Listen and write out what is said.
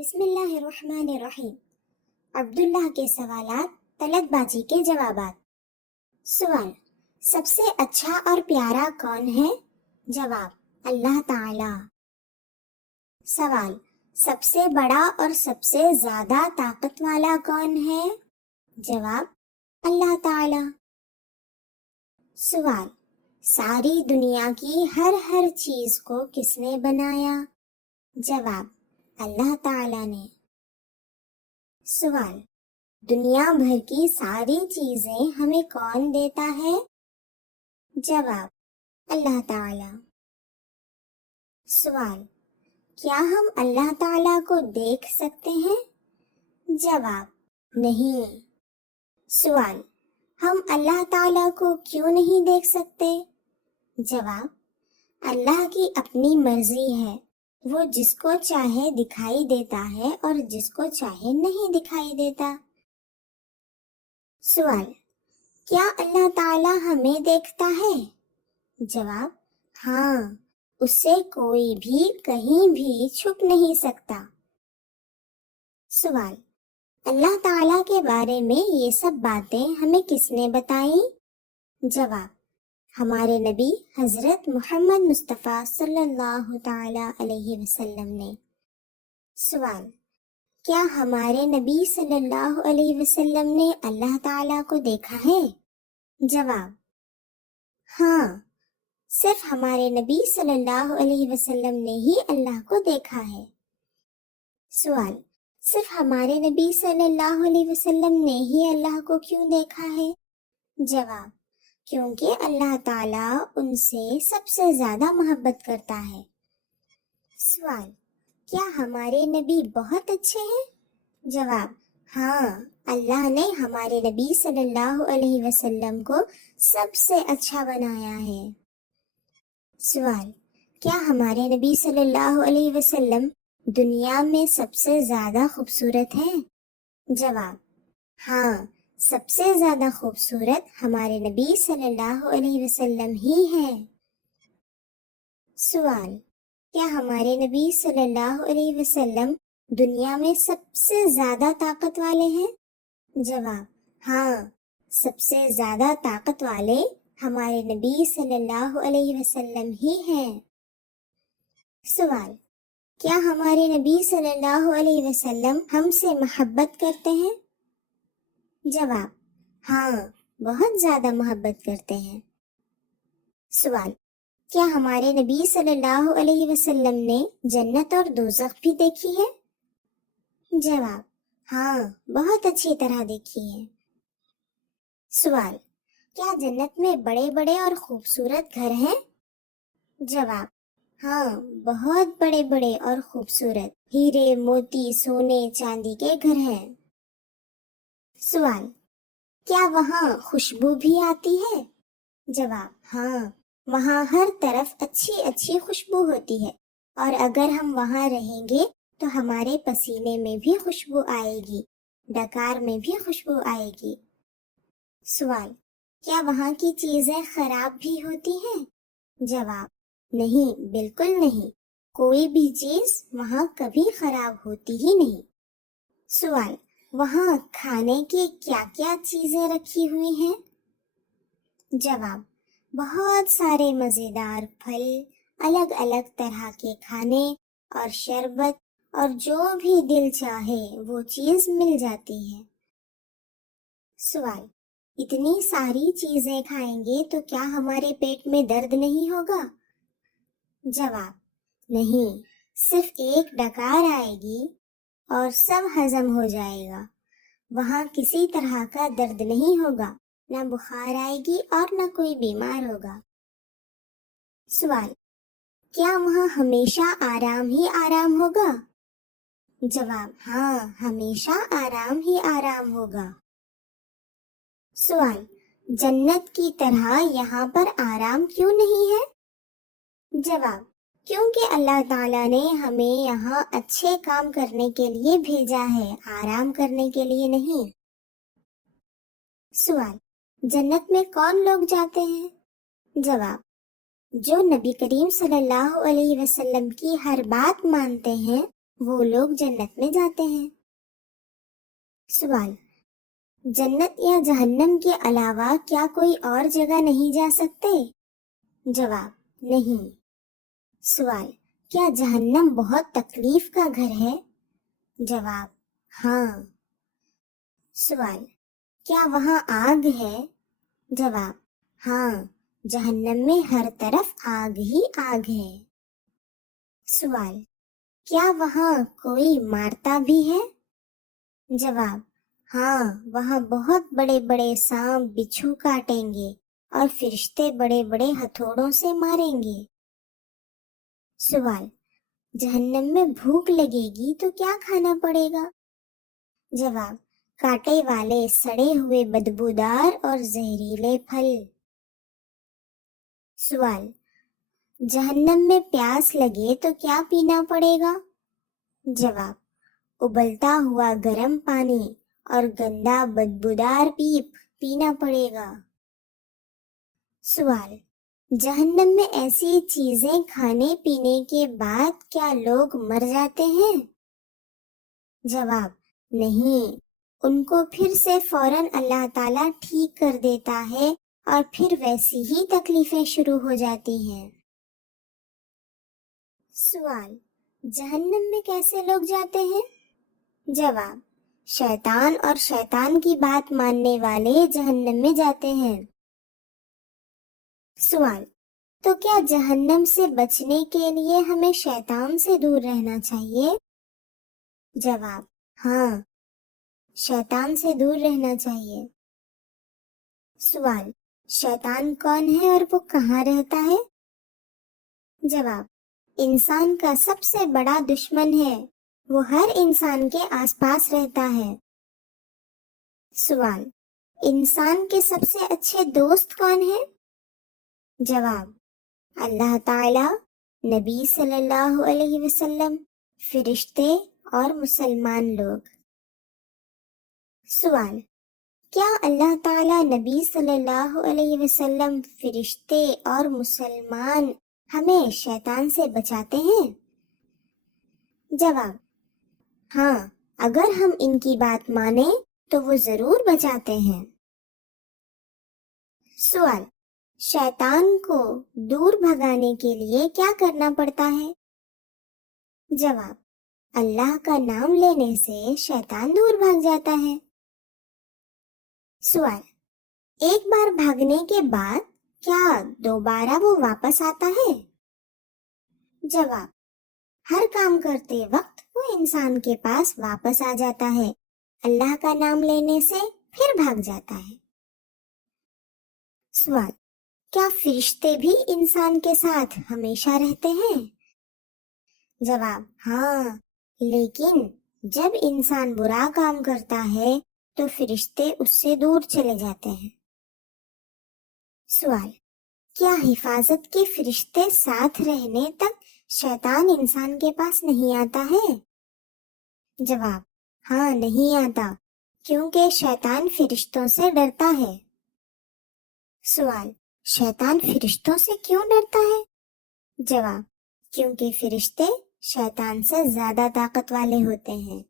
بسم اللہ الرحمن الرحیم۔ عبداللہ کے سوالات، طلعت باجی کے جوابات۔ سوال: سب سے اچھا اور پیارا کون ہے؟ جواب: اللہ تعالی۔ سوال: سب سے بڑا اور سب سے زیادہ طاقت والا کون ہے؟ جواب: اللہ تعالی۔ سوال: ساری دنیا کی ہر چیز کو کس نے بنایا؟ جواب: اللہ تعالی نے۔ سوال: دنیا بھر کی ساری چیزیں ہمیں کون دیتا ہے؟ جواب: اللہ تعالی۔ سوال: کیا ہم اللہ تعالی کو دیکھ سکتے ہیں؟ جواب: نہیں۔ سوال: ہم اللہ تعالی کو کیوں نہیں دیکھ سکتے؟ جواب: اللہ کی اپنی مرضی ہے، وہ جس کو چاہے دکھائی دیتا ہے اور جس کو چاہے نہیں دکھائی دیتا۔ سوال: کیا اللہ تعالی ہمیں دیکھتا ہے؟ جواب: ہاں، اس سے کوئی بھی کہیں بھی چھپ نہیں سکتا۔ سوال: اللہ تعالی کے بارے میں یہ سب باتیں ہمیں کس نے بتائیں؟ جواب: ہمارے نبی حضرت محمد مصطفیٰ صلی اللہ تعالی علیہ وسلم نے۔ سوال: کیا ہمارے نبی صلی اللہ علیہ وسلم نے اللہ تعالی کو دیکھا ہے؟ جواب: ہاں، صرف ہمارے نبی صلی اللہ علیہ وسلم نے ہی اللہ کو دیکھا ہے۔ سوال: صرف ہمارے نبی صلی اللہ علیہ وسلم نے ہی اللہ کو کیوں دیکھا ہے؟ جواب: کیونکہ اللہ تعالیٰ ان سے سب سے زیادہ محبت کرتا ہے۔ سوال: کیا ہمارے نبی بہت اچھے ہیں؟ جواب: ہاں، اللہ نے ہمارے نبی صلی اللہ علیہ وسلم کو سب سے اچھا بنایا ہے۔ سوال: کیا ہمارے نبی صلی اللہ علیہ وسلم دنیا میں سب سے زیادہ خوبصورت ہیں؟ جواب: ہاں، سب سے زیادہ خوبصورت ہمارے نبی صلی اللہ علیہ وسلم ہی ہیں۔ سوال: کیا ہمارے نبی صلی اللہ علیہ وسلم دنیا میں سب سے زیادہ طاقت والے ہیں؟ جواب: ہاں، سب سے زیادہ طاقت والے ہمارے نبی صلی اللہ علیہ وسلم ہی ہیں۔ سوال: کیا ہمارے نبی صلی اللہ علیہ وسلم ہم سے محبت کرتے ہیں؟ جواب: ہاں، بہت زیادہ محبت کرتے ہیں۔ سوال: کیا ہمارے نبی صلی اللہ علیہ وسلم نے جنت اور دوزخ بھی دیکھی ہے؟ جواب: ہاں، بہت اچھی طرح دیکھی ہے۔ سوال: کیا جنت میں بڑے بڑے اور خوبصورت گھر ہیں؟ جواب: ہاں، بہت بڑے بڑے اور خوبصورت ہیرے، موتی، سونے، چاندی کے گھر ہیں۔ سوال: کیا وہاں خوشبو بھی آتی ہے؟ جواب: ہاں، وہاں ہر طرف اچھی خوشبو ہوتی ہے، اور اگر ہم وہاں رہیں گے تو ہمارے پسینے میں بھی خوشبو آئے گی، ڈکار میں بھی خوشبو آئے گی۔ سوال: کیا وہاں کی چیزیں خراب بھی ہوتی ہیں؟ جواب: نہیں، بالکل نہیں، کوئی بھی چیز وہاں کبھی خراب ہوتی ہی نہیں۔ سوال: وہاں کھانے کی کیا کیا چیزیں رکھی ہوئی ہیں؟ جواب: بہت سارے مزیدار پھل، الگ الگ طرح کے کھانے اور شربت، اور جو بھی دل چاہے وہ چیز مل جاتی ہے۔ سوال: اتنی ساری چیزیں کھائیں گے تو کیا ہمارے پیٹ میں درد نہیں ہوگا؟ جواب: نہیں، صرف ایک ڈکار آئے گی اور سب ہضم ہو جائے گا، وہاں کسی طرح کا درد نہیں ہوگا، نہ بخار آئے گی اور نہ کوئی بیمار ہوگا۔ سوال: کیا وہاں ہمیشہ آرام ہی آرام ہوگا؟ جواب: ہاں، ہمیشہ آرام ہی آرام ہوگا۔ سوال: جنت کی طرح یہاں پر آرام کیوں نہیں ہے؟ جواب: کیونکہ اللہ تعالیٰ نے ہمیں یہاں اچھے کام کرنے کے لیے بھیجا ہے، آرام کرنے کے لیے نہیں۔ سوال: جنت میں کون لوگ جاتے ہیں؟ جواب: جو نبی کریم صلی اللہ علیہ وسلم کی ہر بات مانتے ہیں وہ لوگ جنت میں جاتے ہیں۔ سوال، جنت یا جہنم کے علاوہ کیا کوئی اور جگہ نہیں جا سکتے؟ جواب، نہیں۔ سوال، کیا جہنم بہت تکلیف کا گھر ہے؟ جواب، ہاں۔ سوال، کیا وہاں آگ ہے؟ جواب، ہاں، جہنم میں ہر طرف آگ ہی آگ ہے۔ سوال، کیا وہاں کوئی مارتا بھی ہے؟ جواب، ہاں، وہاں بہت بڑے بڑے سانپ بچھو کاٹیں گے اور فرشتے بڑے بڑے ہتھوڑوں سے ماریں گے۔ سوال، جہنم میں بھوک لگے گی تو کیا کھانا پڑے گا؟ جواب، کانٹے والے سڑے ہوئے بدبودار اور زہریلے پھل۔ سوال، جہنم میں پیاس لگے تو کیا پینا پڑے گا؟ جواب، ابلتا ہوا گرم پانی اور گندا بدبودار پیپ پینا پڑے گا۔ سوال، جہنم میں ایسی چیزیں کھانے پینے کے بعد کیا لوگ مر جاتے ہیں؟ جواب، نہیں، ان کو پھر سے فوراً اللہ تعالیٰ ٹھیک کر دیتا ہے اور پھر ویسی ہی تکلیفیں شروع ہو جاتی ہیں۔ سوال، جہنم میں کیسے لوگ جاتے ہیں؟ جواب، شیطان اور شیطان کی بات ماننے والے جہنم میں جاتے ہیں۔ سوال، تو کیا جہنم سے بچنے کے لیے ہمیں شیطان سے دور رہنا چاہیے؟ جواب، ہاں، شیطان سے دور رہنا چاہیے۔ سوال، شیطان کون ہے اور وہ کہاں رہتا ہے؟ جواب، انسان کا سب سے بڑا دشمن ہے، وہ ہر انسان کے آس پاس رہتا ہے۔ سوال، انسان کے سب سے اچھے دوست کون ہیں؟ جواب، اللہ تعالی، نبی صلی اللہ علیہ وسلم، فرشتے اور مسلمان لوگ۔ سوال، کیا اللہ تعالی، نبی صلی اللہ علیہ وسلم، فرشتے اور مسلمان ہمیں شیطان سے بچاتے ہیں؟ جواب، ہاں، اگر ہم ان کی بات مانیں تو وہ ضرور بچاتے ہیں۔ سوال، شیطان کو دور بھگانے کے لیے کیا کرنا پڑتا ہے؟ جواب، اللہ کا نام لینے سے شیطان دور بھاگ جاتا ہے۔ سوال، ایک بار بھاگنے کے بعد کیا دوبارہ وہ واپس آتا ہے؟ جواب، ہر کام کرتے وقت وہ انسان کے پاس واپس آ جاتا ہے، اللہ کا نام لینے سے پھر بھاگ جاتا ہے۔ سوال، کیا فرشتے بھی انسان کے ساتھ ہمیشہ رہتے ہیں؟ جواب، ہاں، لیکن جب انسان برا کام کرتا ہے تو فرشتے اس سے دور چلے جاتے ہیں۔ سوال، کیا حفاظت کے فرشتے ساتھ رہنے تک شیطان انسان کے پاس نہیں آتا ہے؟ جواب، ہاں، نہیں آتا، کیونکہ شیطان فرشتوں سے ڈرتا ہے۔ سوال، شیطان فرشتوں سے کیوں ڈرتا ہے؟ جواب، کیونکہ فرشتے شیطان سے زیادہ طاقت والے ہوتے ہیں۔